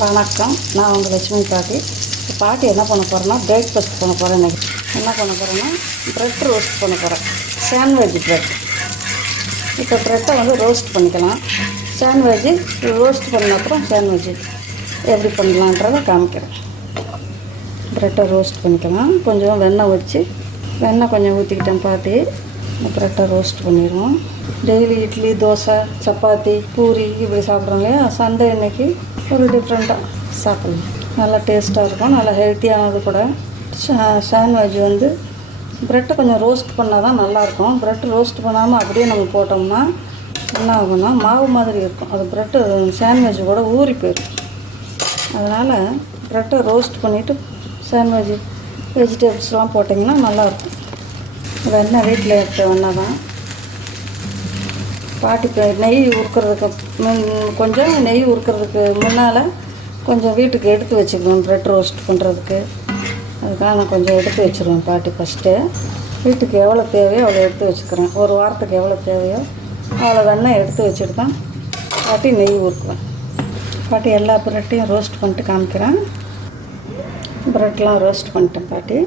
வணக்கம். நான் உங்கள் லட்சுமி பாட்டி. இப்போ பாட்டி என்ன பண்ண போகிறேன்னா பிரேக்ஃபாஸ்ட் பண்ண போகிறேன் இன்னைக்கு. என்ன பண்ண போகிறேன்னா ப்ரெட் ரோஸ்ட் பண்ண போகிறேன் சாண்ட்விஜ் ப்ரெட் இப்போ ப்ரெட்டை வந்து ரோஸ்ட் பண்ணிக்கலாம். சாண்ட்விஜ் ரோஸ்ட் பண்ண அப்புறம் சாண்ட்விச் எப்படி பண்ணலான்றதை காமிக்கிறேன். ப்ரெட்டை ரோஸ்ட் பண்ணிக்கலாம். கொஞ்சம் வெண்ணெய் வச்சு வெண்ணெய் கொஞ்சம் ஊற்றிக்கிட்டேன் பாட்டி. ப்ரெட்டை ரோஸ்ட் பண்ணிடுவோம். டெய்லி இட்லி தோசை சப்பாத்தி பூரி இப்படி சாப்பிட்றோம் இல்லையா? சண்டே இன்றைக்கி ஒரு டிஃப்ரெண்ட்டாக சாப்பிடலாம் நல்லா டேஸ்ட்டாக இருக்கும் நல்லா ஹெல்த்தியானது கூட. சாண்ட்விச் வந்து ப்ரெட்டை கொஞ்சம் ரோஸ்ட் பண்ணால் தான் நல்லாயிருக்கும். ப்ரெட் ரோஸ்ட் பண்ணாமல் அப்படியே நம்ம போட்டோம்னா என்ன ஆகும்னா மாவு மாதிரி இருக்கும். அது ப்ரெட்டு சாண்ட்விச் கூட ஊறி போயிடும் அதனால் ப்ரெட்டை ரோஸ்ட் பண்ணிவிட்டு சாண்ட்விச் வெஜிடபிள்ஸ்லாம் போட்டிங்கன்னா நல்லாயிருக்கும். வெண்ணெய் வீட்டில் இருக்க வெண்ணெய் தான். பாட்டிக்கு நெய் உருக்கிறதுக்கு முன் கொஞ்சம் நெய் உருக்கிறதுக்கு முன்னால் கொஞ்சம் வீட்டுக்கு எடுத்து வச்சுக்குவேன் ப்ரெட் ரோஸ்ட் பண்ணுறதுக்கு அதுக்காக நான் கொஞ்சம் எடுத்து வச்சுருவேன் பாட்டி ஃபஸ்ட்டு வீட்டுக்கு எவ்வளோ தேவையோ அவ்வளோ எடுத்து வச்சுக்கிறேன். ஒரு வாரத்துக்கு எவ்வளோ தேவையோ அவ்வளோ வெண்ணெய் எடுத்து வச்சுட்டு தான் பாட்டி நெய் உருக்குவேன். பாட்டி எல்லா ப்ரெட்டையும் ரோஸ்ட் பண்ணிட்டு காமிக்கிறேன். ப்ரெட்லாம் ரோஸ்ட் பண்ணிட்டேன் பாட்டி.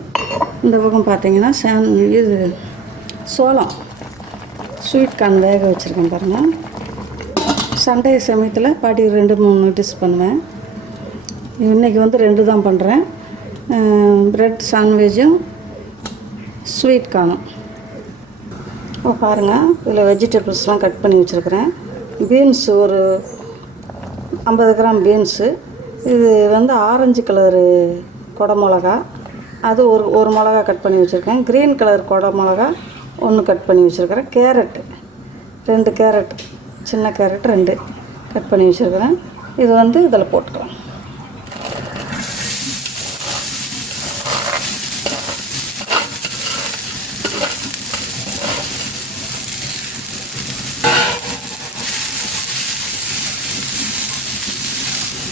இந்த பக்கம் பார்த்தீங்கன்னா சான் இது சோளம். ஸ்வீட் கார்ன் வேக வச்சுருக்கேன் பாருங்கள் சண்டே சமயத்தில் பாட்டி ரெண்டு மூணு டிஷ் பண்ணுவேன். இன்றைக்கி வந்து ரெண்டு தான் பண்ணுறேன் ப்ரெட் சாண்ட்விச்சும் ஸ்வீட் கார்னும் இப்போ பாருங்கள் இதில் வெஜிடபிள்ஸ்லாம் கட் பண்ணி வச்சுருக்கிறேன். பீன்ஸ் ஒரு ஐம்பது கிராம் பீன்ஸு இது வந்து ஆரஞ்சு கலரு கொடை மிளகா அது ஒரு ஒரு மிளகா கட் பண்ணி வச்சுருக்கேன். க்ரீன் கலர் கொடை மிளகா ஒன்று கட் பண்ணி வச்சுருக்கிறேன். கேரட்டு ரெண்டு கேரட் சின்ன கேரட் ரெண்டு கட் பண்ணி வச்சுருக்கிறேன். இது வந்து இதில் போட்டுக்கலாம்.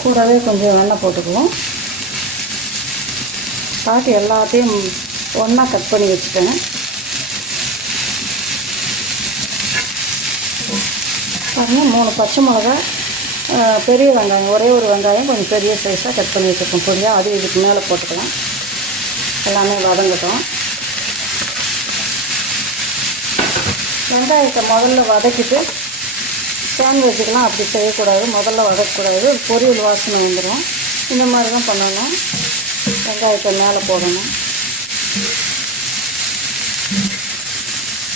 கூடவே கொஞ்சம் வெண்ணெய் போட்டுக்குவோம். பாட்டி எல்லாத்தையும் ஒன்றா கட் பண்ணி வச்சுட்டேன். பாருங்கள் மூணு பச்சை மிளகா பெரிய வெங்காயம் ஒரே ஒரு வெங்காயம் கொஞ்சம் பெரிய சைஸாக கட் பண்ணி வச்சுருக்கோம். பொடியாக அது இதுக்கு மேலே போட்டுக்கலாம். எல்லாமே வதங்கட்டும். வெங்காயத்தை முதல்ல வதக்கிட்டு சாண்ட்விச்சுக்கெலாம் அப்படி செய்யக்கூடாது. முதல்ல வதக்கக்கூடாது. பொரியல் வாசனை வந்துடும் இந்த மாதிரி தான் பண்ணணும். வெங்காயத்தை மேலே போடணும்.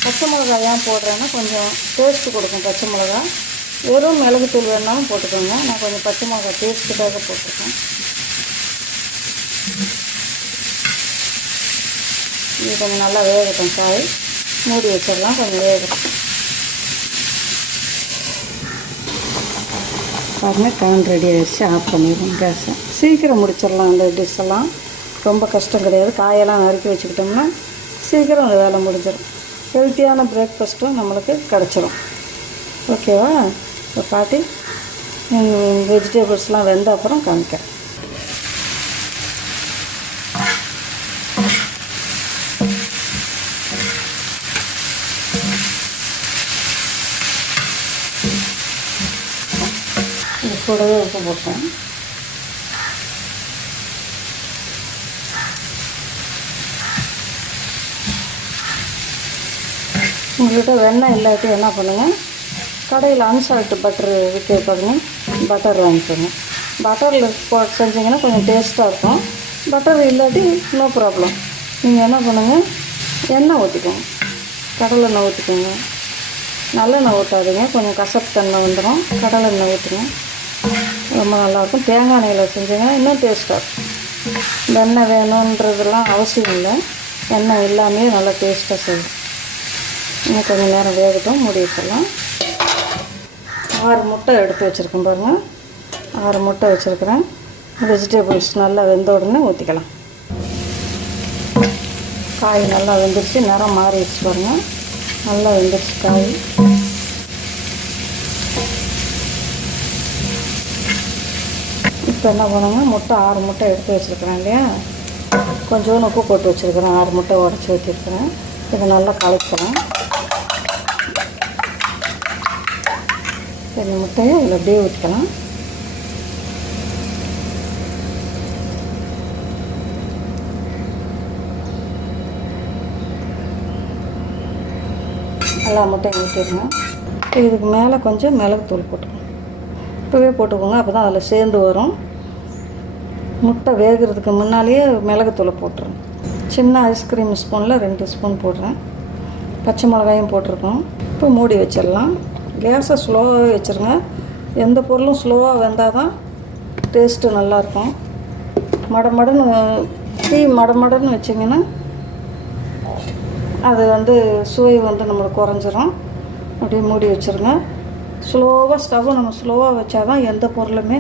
பச்சை மிளகா ஏன் போடுறேன்னா கொஞ்சம் டேஸ்ட்டு கொடுக்கும் பச்சை மிளகா வெறும் மிளகுத்தூள் வேணாலும் போட்டுக்கோங்க. நான் கொஞ்சம் பச்சை மிளகா டேஸ்ட்டுக்காக போட்டிருக்கேன். இது கொஞ்சம் நல்லா வேகட்டும் காய் மூடி வச்சிடலாம் கொஞ்சம் வேகட்டும். பாருங்க கான் ரெடி ஆகிடுச்சு ஆஃப் பண்ணிடுவோம் கேஸை சீக்கிரம் முடிச்சிடலாம் அந்த டிஷ்ஷெல்லாம் ரொம்ப கஷ்டம் கிடையாது. காயெல்லாம் நறுக்கி வச்சுக்கிட்டோம்னா சீக்கிரம் அந்த வேலை முடிஞ்சிடும் ஹெல்த்தியான பிரேக்ஃபாஸ்ட்டும் நம்மளுக்கு கிடச்சிரும். ஓகேவா? இப்போ பாட்டி வெஜிடபிள்ஸ்லாம் வெந்த அப்புறம் காமிக்கிறேன். கூடவே உப்பு போட்டேன். உங்கள்கிட்ட வெண்ணெய் இல்லாட்டி என்ன பண்ணுங்கள் கடையில் அன்சால்ட்டு பட்டர் விற்க பாருங்க பட்டர் வாங்கிக்கோங்க பட்டரில் போ செஞ்சிங்கன்னா கொஞ்சம் டேஸ்ட்டாக இருக்கும். பட்டர் இல்லாட்டி நோ ப்ராப்ளம் நீங்கள் என்ன பண்ணுங்கள் எண்ணெய் ஊற்றிக்கோங்க கடலை எண்ணெய் ஊற்றிக்கோங்க நல்லெண்ணெய் ஊற்றாதீங்க கொஞ்சம் கசப்பு தன்மை வந்துடும் கடலை எண்ணெய் ஊற்றுங்க ரொம்ப நல்லாயிருக்கும் தேங்காய் எண்ணெயில் செஞ்சிங்கன்னா இன்னும் டேஸ்ட்டாக இருக்கும். வெண்ணெய் வேணுன்றதெல்லாம் அவசியம் இல்லை. எண்ணெய் எல்லாமே நல்லா டேஸ்ட்டாக செய்யும் இன்னும் கொஞ்சம் நேரம் வேகட்டும் மூடி வச்சிடலாம். ஆறு முட்டை எடுத்து வச்சுருக்கேன் பாருங்கள் ஆறு முட்டை வச்சுருக்கிறேன். வெஜிடபிள்ஸ் நல்லா வெந்த உடனே ஊற்றிக்கலாம் காய் நல்லா வெந்துருச்சு நிறம் மாறிடுச்சு பாருங்கள் நல்லா வெந்துருச்சு காய். இப்போ என்ன பண்ணுங்க முட்டை ஆறு முட்டை எடுத்து வச்சுருக்கிறேன் இல்லையா? கொஞ்சோண்டு உப்பு போட்டு வச்சுருக்கிறேன். ஆறு முட்டை உடச்சி ஊற்றிருக்கிறேன் இதை நல்லா கலக்கிறேன். சரி முட்டையை இதில் அப்படியே ஊற்றலாம் நல்லா முட்டையும் ஊற்றிடணும் இப்போ இதுக்கு மேலே கொஞ்சம் மிளகுத்தூள் போட்டுக்கணும். இப்போவே போட்டுக்கோங்க அப்போ தான் அதில் சேர்ந்து வரும். முட்டை வேகிறதுக்கு முன்னாலேயே மிளகுத்தூளை போட்டுருங்க சின்ன ஐஸ்கிரீம் ஸ்பூனில் ரெண்டு ஸ்பூன் போடுறேன். பச்சை மிளகாயும் போட்டிருக்கோம் இப்போ மூடி வச்சிடலாம். கேஸை ஸ்லோவாகவே வச்சுருங்க. எந்த பொருளும் ஸ்லோவாக வெந்தால் தான் டேஸ்ட்டு நல்லாயிருக்கும். மடமடன்னு டீ மடமடன்னு வச்சிங்கன்னா அது வந்து சுவை வந்து நம்மளுக்கு குறைஞ்சிரும். அப்படியே மூடி வச்சுருங்க. ஸ்லோவாக ஸ்டவ்வை நம்ம ஸ்லோவாக வச்சா தான் எந்த பொருளுமே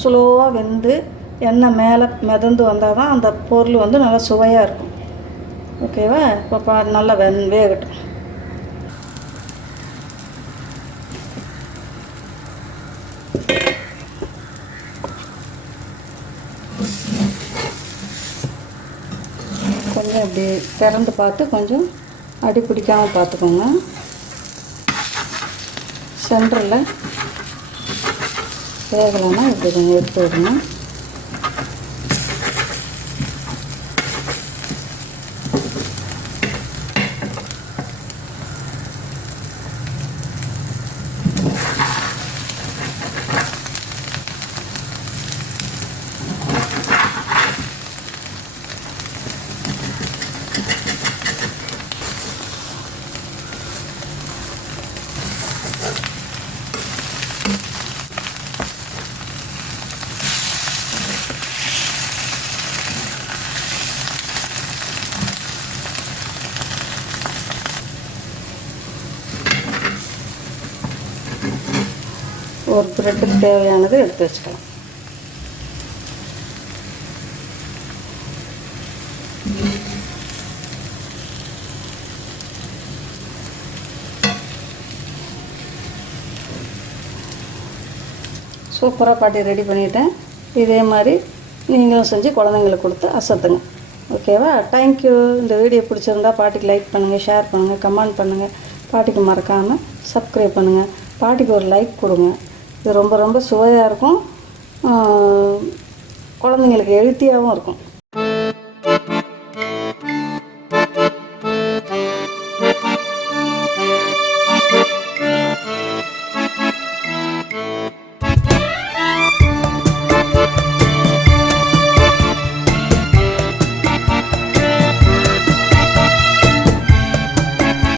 ஸ்லோவாக வெந்து எண்ணெய் மேலே மிதந்து வந்தால் தான் அந்த பொருள் வந்து நல்லா சுவையாக இருக்கும். ஓகேவா இப்போ நல்லா வெந் வேகட்டும் கொஞ்சம் இப்படி திறந்து பார்த்து கொஞ்சம் அடி பிடிக்காமல் பார்த்துக்கோங்க. சென்டரில் வேகலைன்னா இப்படி கொஞ்சம் எடுத்து விடணும் ஒரு ப்ரெட்டுக்கு தேவையானது எடுத்து வச்சுக்கலாம். சூப்பராக பாட்டி ரெடி பண்ணிட்டேன். இதே மாதிரி நீங்களும் செஞ்சு குழந்தைங்களுக்கு கொடுத்து அசத்துங்க. ஓகேவா? தேங்க்யூ இந்த வீடியோ பிடிச்சிருந்தா பாட்டிக்கு லைக் பண்ணுங்கள் ஷேர் பண்ணுங்கள் கமெண்ட் பண்ணுங்கள் பாட்டிக்கு மறக்காமல் சப்ஸ்கிரைப் பண்ணுங்கள் பாட்டிக்கு ஒரு லைக் கொடுங்க. இது ரொம்ப ரொம்ப சுவையாக இருக்கும். குழந்தைங்களுக்கு ஹெல்த்தியாகவும் இருக்கும்.